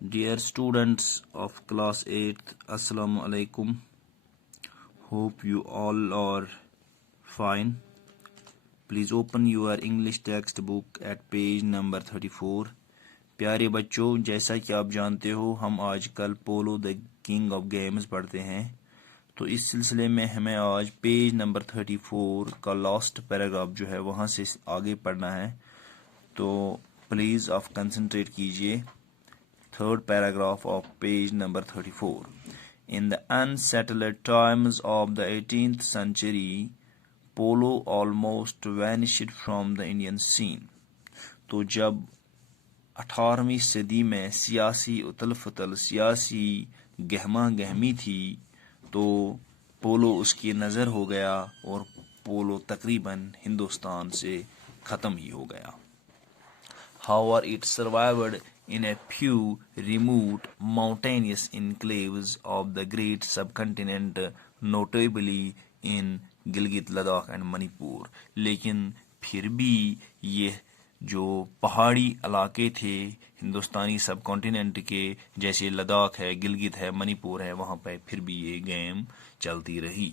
Dear students of class 8th, Assalamu alaikum. Hope you all are fine. Please open your English textbook at page number 34. پیارے بچوں، جیسا کہ آپ جانتے ہو ہم آج کل polo the king of games پڑھتے ہیں، تو اس سلسلے میں ہمیں آج پیج نمبر 34 کا لاسٹ پیراگراف جو ہے وہاں سے آگے پڑھنا ہے. تو پلیز آپ کنسنٹریٹ کیجئے. Third paragraph of page number 34. In the unsettled times of the 18th century, polo almost vanished from the Indian scene. تو جب 18ویں صدی میں سیاسی اتل فتل، سیاسی گہما گہمی تھی، تو پولو اس کی نظر ہو گیا اور پولو تقریباً ہندوستان سے ختم ہی ہو گیا. However, it survived in a few remote mountainous enclaves of the great subcontinent, notably in Gilgit, Ladakh and Manipur. لیکن پھر بھی یہ جو پہاڑی علاقے تھے ہندوستانی سب کانٹیننٹ کے، جیسے لداخ ہے، گلگت ہے، منی پور ہے، وہاں پہ پھر بھی یہ گیم چلتی رہی.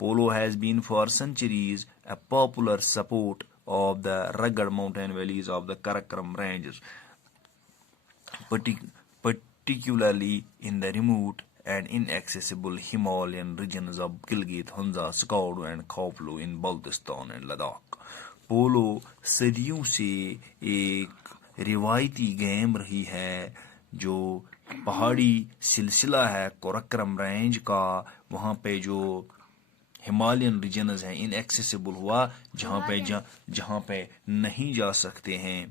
Polo has been for centuries a popular support of the rugged mountain valleys of the Karakoram ranges, particularly in the remote and inaccessible Himalayan regions of Gilgit, Hunza, Skardu and Khoplu in Baltistan and Ladakh. Polo صدیوں سے ایک روایتی game رہی ہے جو پہاڑی سلسلہ ہے کراکرم رینج کا، وہاں پہ جو ہمالین ریجنز ہیں ان ایکسیسیبل ہوا، جہاں پہ نہیں جا سکتے ہیں،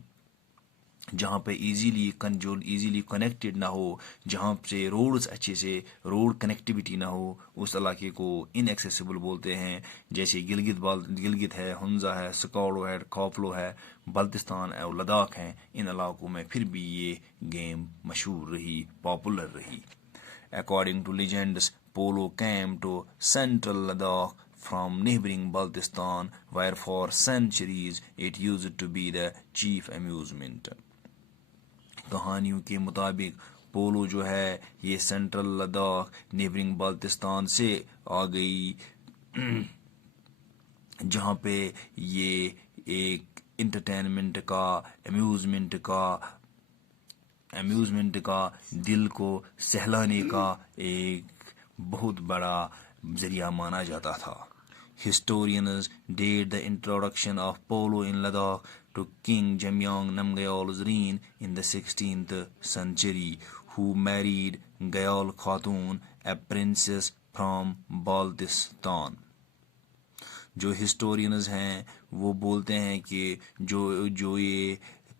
جہاں پہ ایزیلی کنیکٹڈ نہ ہو، جہاں سے روڈز اچھے سے روڈ کنیکٹیویٹی نہ ہو، اس علاقے کو ان ایکسیسیبل بولتے ہیں. جیسے گلگت ہے، ہنزا ہے، سکارڈو ہے، کھوپلو ہے، بلتستان اور لداخ ہیں. ان علاقوں میں پھر بھی یہ گیم مشہور رہی، پاپولر رہی. According to legends, polo came to central Ladakh from neighboring Baltistan, where for centuries it used to be the chief amusement. کہانیوں کے مطابق پولو جو ہے یہ سینٹرل لداخ نیبرنگ بالتستان سے آ گئی، جہاں پہ یہ ایک انٹرٹینمنٹ کا، امیوزمنٹ کا، دل کو سہلانے کا ایک بہت بڑا ذریعہ مانا جاتا تھا. Historians date the introduction of polo in Ladakh to King Jamyang Namgyal's reign in the 16th century, who married Gyal Khatun, a princess from Baltistan. جو ہسٹورینز ہیں وہ بولتے ہیں کہ جو یہ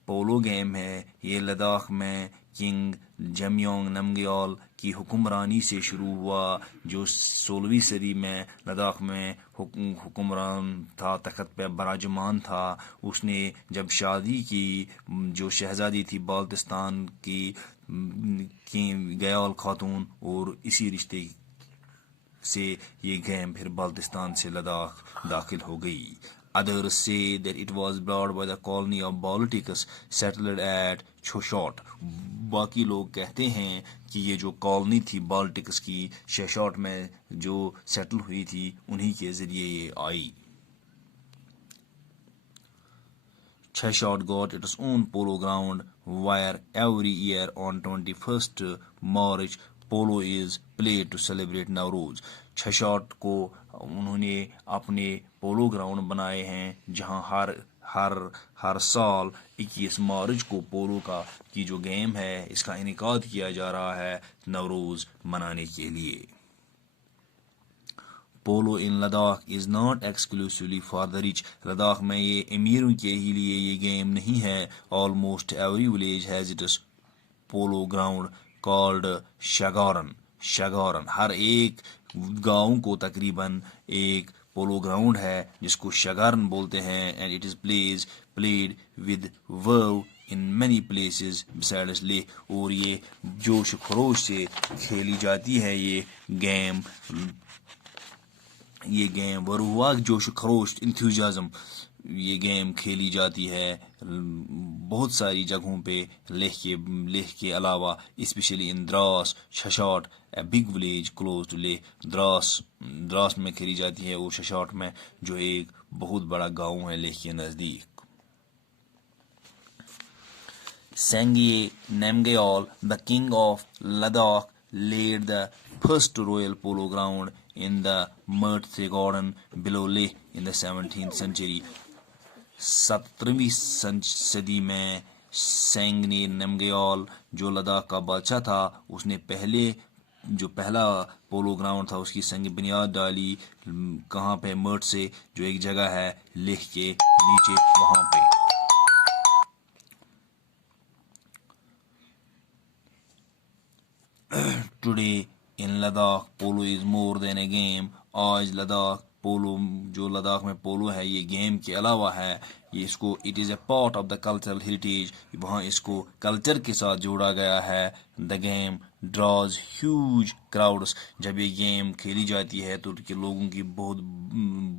پولو گیم ہے یہ لداخ میں کنگ جمیونگ نمگیال کی حکمرانی سے شروع ہوا، جو 16ویں صدی میں لداخ میں حکمران تھا، تخت پہ براجمان تھا. اس نے جب شادی کی، جو شہزادی تھی بالتستان کی گیال خاتون، اور اسی رشتے سے یہ گیم پھر بالتستان سے لداخ داخل ہو گئی. Others say that it was brought by the colony of Balticus settled at Chhoshot. باقی لوگ کہتے ہیں کہ یہ جو کالونی تھی بالٹکس کی شیشوٹ میں جو سیٹل ہوئی تھی، انہی کے ذریعے یہ آئی. Chhoshot got its own polo ground where every year on 21st March polo is played to celebrate Nowruz. چھشوٹ کو انہوں نے اپنے پولو گراؤنڈ بنائے ہیں جہاں ہر سال 21 مارچ کو پولو کی جو گیم ہے اس کا انعقاد کیا جا رہا ہے نوروز منانے کے لیے. Polo in Ladakh is not exclusively for the rich. Ladakh میں یہ امیروں کے ہی لیے یہ گیم نہیں ہے. Almost every village has its polo ground called Shagaran. ہر ایک گاؤں کو تقریباً ایک پولو گراؤنڈ ہے جس کو شگارن بولتے ہیں. And it is played with verve in many places besides Leh. اور یہ جوش و خروش سے کھیلی جاتی ہے یہ گیم ورواک جوش و خروش انتھوزیازم یہ گیم کھیلی جاتی ہے بہت ساری جگہوں پہ لیہ کے علاوہ اسپیشلی ان دراس ششاٹ a big village close to Leh Dras میں کھیلی جاتی ہے اور ششاٹ میں جو ایک بہت بڑا گاؤں ہے لیہ کے نزدیک. Sangye Namgyal, the king of Ladakh, laid the first royal polo ground in the Mertse Garden below Leh in the 17th century. 17ویں صدی میں سینگنی نمگیال جو لداخ کا بادشاہ تھا اس نے پہلا پولو گراؤنڈ تھا اس کی سنگ بنیاد ڈالی. کہاں پہ؟ مرٹ سے جو ایک جگہ ہے لیہ کے نیچے وہاں پہ. Today in Ladakh, polo is more than a game. آج لداخ میں پولو ہے یہ گیم کے علاوہ ہے. یہ اس کو it is a part of the cultural heritage. وہاں اس کو کلچر کے ساتھ جوڑا گیا ہے. The game draws huge crowds. جب یہ گیم کھیلی جاتی ہے تو لوگوں کی بہت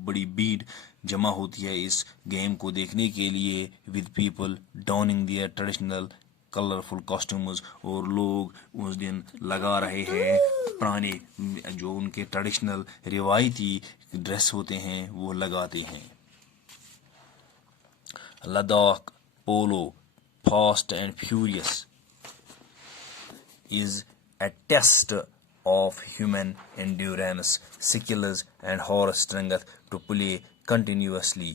بڑی بھیڑ جمع ہوتی ہے اس گیم کو دیکھنے کے لیے. With people donning their traditional colourful costumes. اور لوگ اس دن لگا رہے ہیں پرانے جو ان کے ٹریڈیشنل روایتی ڈریس ہوتے ہیں وہ لگاتے ہیں. Ladakh polo fast and furious is a test of human endurance, skills and horse strength to play continuously.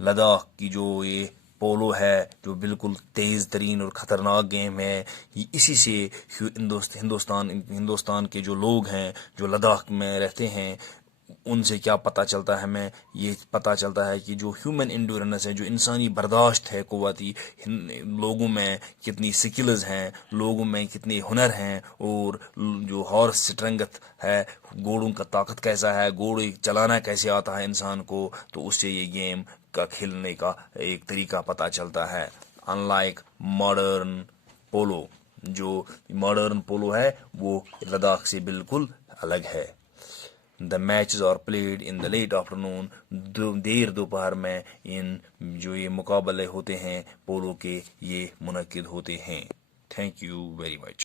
Ladakh کی جو یہ پولو ہے جو بالکل تیز ترین اور خطرناک گیم ہے. یہ اسی سے ہندوستان کے جو لوگ ہیں جو لداخ میں رہتے ہیں ان سے کیا پتہ چلتا ہے ہمیں؟ یہ پتہ چلتا ہے کہ جو ہیومن انڈورنس ہے جو انسانی برداشت ہے قوتی لوگوں میں کتنی سکلز ہیں لوگوں میں کتنے ہنر ہیں اور جو ہارس اسٹرنگتھ ہے گھوڑوں کا طاقت کیسا ہے گھوڑے چلانا کیسے آتا ہے انسان کو. تو اس سے یہ گیم کا کھیلنے کا ایک طریقہ پتہ چلتا ہے. ان لائک ماڈرن پولو جو ماڈرن پولو ہے وہ لداخ سے بالکل الگ ہے. The matches are played in the late afternoon. دیر دوپہر میں جو یہ مقابلے ہوتے ہیں پولو کے یہ منعقد ہوتے ہیں. Thank you very much.